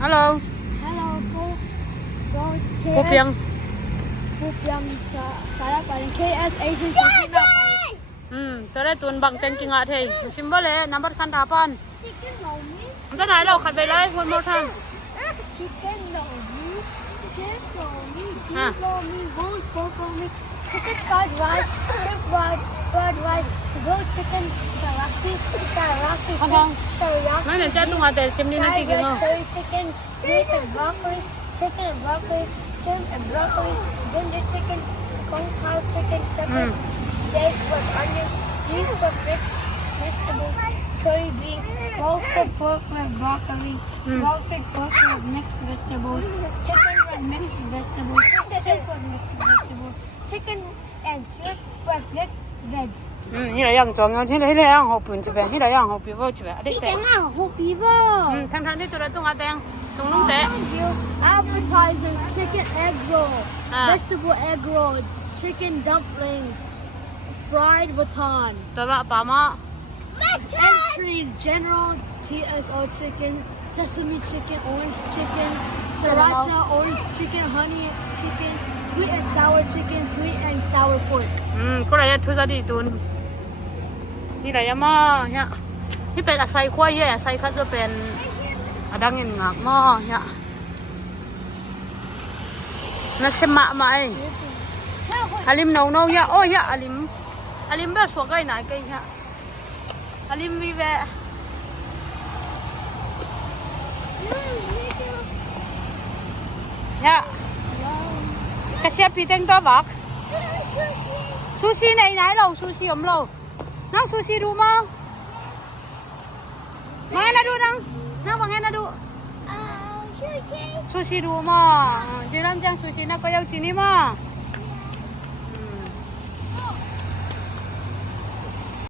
Hello. Hello, go KS. Pupiang. Pupiang saya paling KS Asian Cuisine paling. Tara tuan bang ten kinga thei. Symbol le number khan tapan. Chicken lomi. Anta nai lo khat be lai one more time. Chicken lomi. Chip lomi. Ah. Beef lomi. Roast pork lomi. Chicken fried rice. Shrimp fried rice. Grilled chicken. Teriyaki. Không. Teriyaki. Nói là cha tung à te sim ni na ki ki ngo. Curry chicken. Beef and broccoli. Chicken and broccoli. Shrimp and broccoli. Ginger chicken. Kung pao chicken. Pepper. Steak with onion. Beef with mixed vegetables. Curry beef. Roasted pork with broccoli. Roasted pork with mixed vegetables. Chicken with mixed vegetables. Soup with mixed vegetables. Chicken and shrimp with mixed veg. Hi là yang chong hi là yang hộp bún chụp hi là yang hộp bún chụp đấy Cái nào hộp bí vào. Thằng đi tụi tung à teng tung nung té. Appetizers, chicken egg roll, Ah. vegetable egg roll, chicken dumplings, fried baton. Tụi bạn bà mà. Entries, general TSO chicken, sesame chicken, orange chicken, sriracha, orange chicken, honey chicken, sweet and sour chicken, sweet and sour pork. Có là thu ra đi tuần. Hi là mà ya. Hi pe là sai khoai ya, sai khát cho pen. Đang nhìn ngạc mà ya. Nó xem mạ mày. Alim nấu ya. Oh ya Alim. Alim bé xuống cái này cái ya. Alim đi về. Ya. Cái xe bị tên to bạc. Sushi này nãy lâu sushi ấm lâu. Nang sushi đu mà. Mà nó đu nang. Nang bằng nghe nó đu. Sushi đu mà. Chỉ làm chăng sushi nó có yêu chi mà.